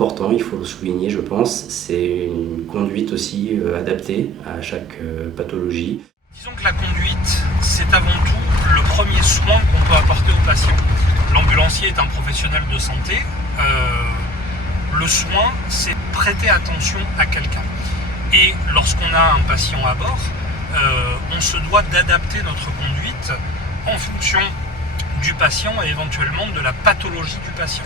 important, il faut le souligner, je pense, c'est une conduite aussi adaptée à chaque pathologie. Disons que la conduite, c'est avant tout le premier soin qu'on peut apporter au patient. L'ambulancier est un professionnel de santé. Le soin, c'est prêter attention à quelqu'un. Et lorsqu'on a un patient à bord, on se doit d'adapter notre conduite en fonction du patient et éventuellement de la pathologie du patient.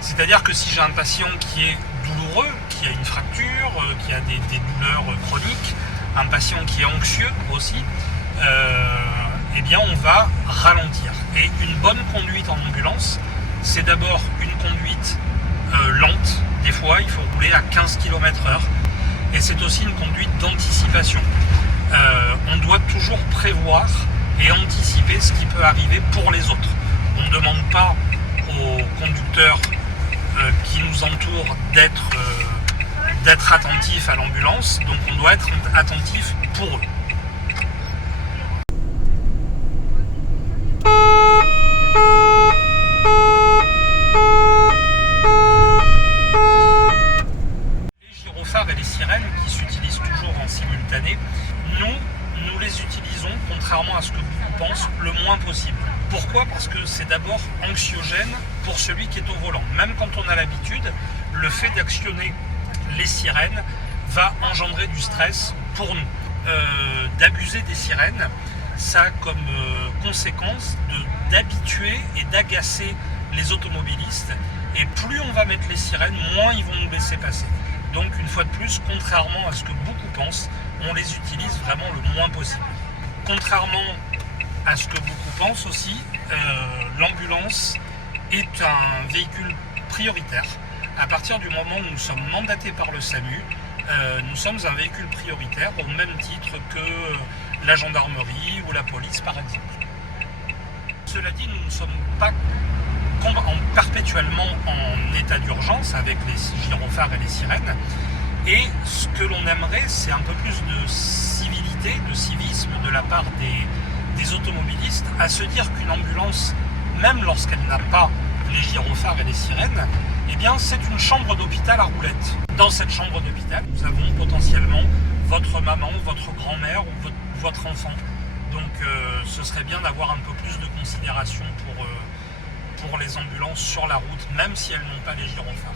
C'est-à-dire que si j'ai un patient qui est douloureux, qui a une fracture, qui a des douleurs chroniques, un patient qui est anxieux aussi, eh bien on va ralentir. Et une bonne conduite en ambulance, c'est d'abord une conduite lente. Des fois, il faut rouler à 15 km/h. Et c'est aussi une conduite d'anticipation. On doit toujours prévoir et anticiper ce qui peut arriver pour les autres. On ne demande pas aux conducteurs qui nous entourent d'être attentifs à l'ambulance, donc on doit être attentif pour eux. Les gyrophares et les sirènes qui s'utilisent toujours en simultané, nous les utilisons, contrairement à ce que beaucoup pensent, le moins possible. Pourquoi ? Parce que c'est d'abord anxiogène pour celui qui est au volant. Même quand on a l'habitude, le fait d'actionner les sirènes va engendrer du stress pour nous. D'abuser des sirènes, ça a comme conséquence d'habituer et d'agacer les automobilistes. Et plus on va mettre les sirènes, moins ils vont nous laisser passer. Donc une fois de plus, contrairement à ce que beaucoup pensent, on les utilise vraiment le moins possible. Contrairement à ce que beaucoup pensent aussi, l'ambulance est un véhicule prioritaire. À partir du moment où nous sommes mandatés par le SAMU, nous sommes un véhicule prioritaire au même titre que la gendarmerie ou la police par exemple. Cela dit, nous ne sommes pas perpétuellement en état d'urgence avec les gyrophares et les sirènes. Et ce que l'on aimerait, c'est un peu plus de civilité, de civisme de la part des automobilistes, à se dire qu'une ambulance, même lorsqu'elle n'a pas les gyrophares et les sirènes, eh bien c'est une chambre d'hôpital à roulettes. Dans cette chambre d'hôpital, nous avons potentiellement votre maman, votre grand-mère ou votre enfant. Donc ce serait bien d'avoir un peu plus de considération pour les ambulances sur la route, même si elles n'ont pas les gyrophares.